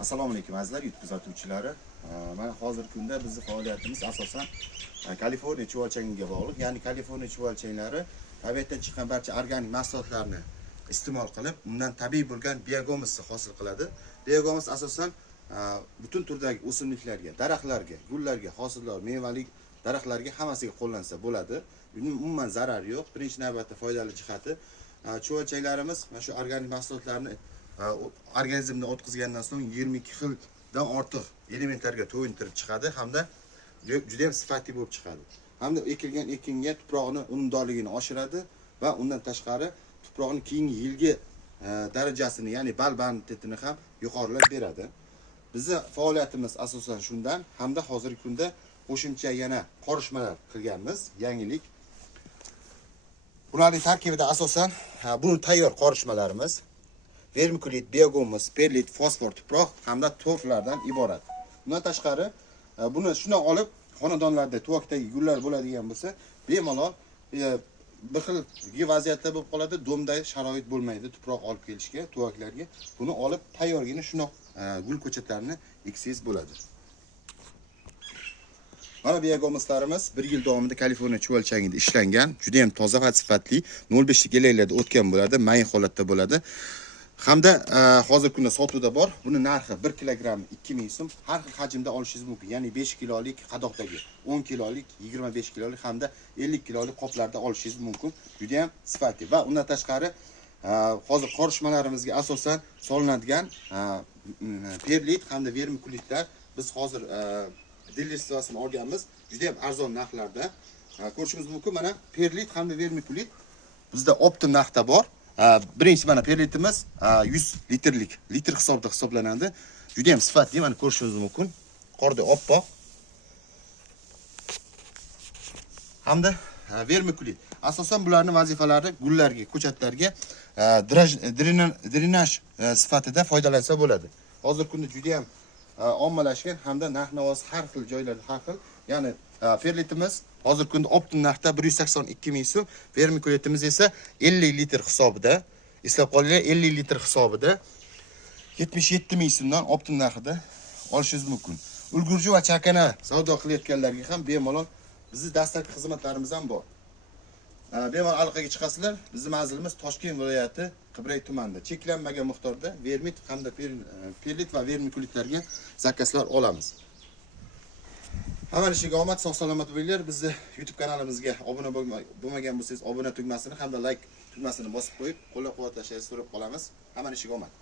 Assalomu alaykum azizlar, YouTube kuzatuvchilari. Mana hozirgi kunda bizning faoliyatimiz asosan Kaliforniya chuvalchangiga bog'liq. Ya'ni Kaliforniya chuvalchanglari tabiatdan chiqqan barcha organik mahsulotlarni iste'mol qilib, undan tabiiy bo'lgan biogomusni hosil qiladi. Biogomus asosan butun turdagi o'simliklarga, daraxtlarga, gullarga, hosillar, mevali daraxtlarga hammasiga qo'llansa bo'ladi. Umuman zarar yo'q. Birinchi navbatda foydali jihati chuvalchanglarimiz mana shu organik mahsulotlarni organizmda o'tkazgandan so'ng 22 xildan ortiq elementlarga to'yintirib chiqadi hamda juda ham sifatli bo'lib chiqadi. Hamda ekilgan ekinga tuproqni unumdorligini oshiradi va undan tashqari tuproqning keyingi yilgi darajasini, ya'ni bal-banditini ham yuqorilab beradi. Bizning faoliyatimiz asosan shundan, hamda hozirgi kunda qo'shimcha yana qorishmalar qilganmiz, yangilik. Bularning tarkibida asosan bu tayyor qorishmalarimiz vermikulit, biogomus, perlit, fosfor, tuproq hamda torflardan iborat. Bundan tashqari buni shuna olib xonadonlarda tuvakdagi gullar bo'ladigan bo'lsa, bemalol bir xil vaziyatlar bo'lib qoladi, domda sharoit bo'lmaydi tuproq olib kelishga, tuvaklarga. Buni olib tayyorgina shuna gul ko'chatlarini eksangiz bo'ladi. Mana biogomuslarimiz 1 yil davomida Kaliforniya chuvalchangida ishlangan, juda ham toza va sifatli 0.5 lik elaklarda o'tgan bo'ladi, mayin holatda bo'ladi. Hamda hozirgi kunda sotuvda bor. Buni narxi 1 kilogramm 2000 so'm. Har xil hajmda olishingiz mumkin. Ya'ni 5 kilolik qadoqdagi, 10 kilolik, 25 kilolik hamda 50 kilolik qoplarda olishingiz mumkin. Juda ham sifatli va undan tashqari hozir qorishmalarimizga asosan solinadigan perlit hamda vermikulitlar biz hozir dillistvasini olganmiz. Juda ham arzon narxlarda. Ko'rishingiz mumkin. Mana perlit hamda vermikulit bizda optim narxda bor. Birinchi mana perlitimiz 100 litrlik litr hisobida hisoblanadi. Juda ham sifatli, mana ko'rishingiz mumkin. Qorda oppoq. Hamda vermikulit. Asosan bularning vazifalari gullarga, ko'chatlarga drenaj sifatida foydalansa bo'ladi. Hozirgi kunda juda ham ommalashgan hamda narx-navosi har xil joylarda har xil. Ya'ni perlitimiz hozirgi kunda optim narxda 182 ming so'm, vermikulitimiz esa 50 litr hisobida, eslab qolinglar, 50 litr hisobida 77 ming so'mdan optim narxida olishingiz mumkin. Ulgurji va chakana savdo qilayotganlarga ham bemalol bizning dastlabki xizmatlarimiz ham bor. Bemalol aloqaga chiqasizlar. Bizning manzilimiz Toshkent viloyati Qibray tumanida. Cheklanmagan miqdorda vermit hamda perlit va vermikulitlarga zakazlar olamiz. Hamma ishiga omad, sog'-salomat bo'linglar. Bizni YouTube kanalimizga obuna bo'lmagan bo'lsangiz, obuna tugmasini hamda like tugmasini bosib qo'yib, qo'llab-quvvatlashingizni so'rab qolamiz. Hamma ishiga omad.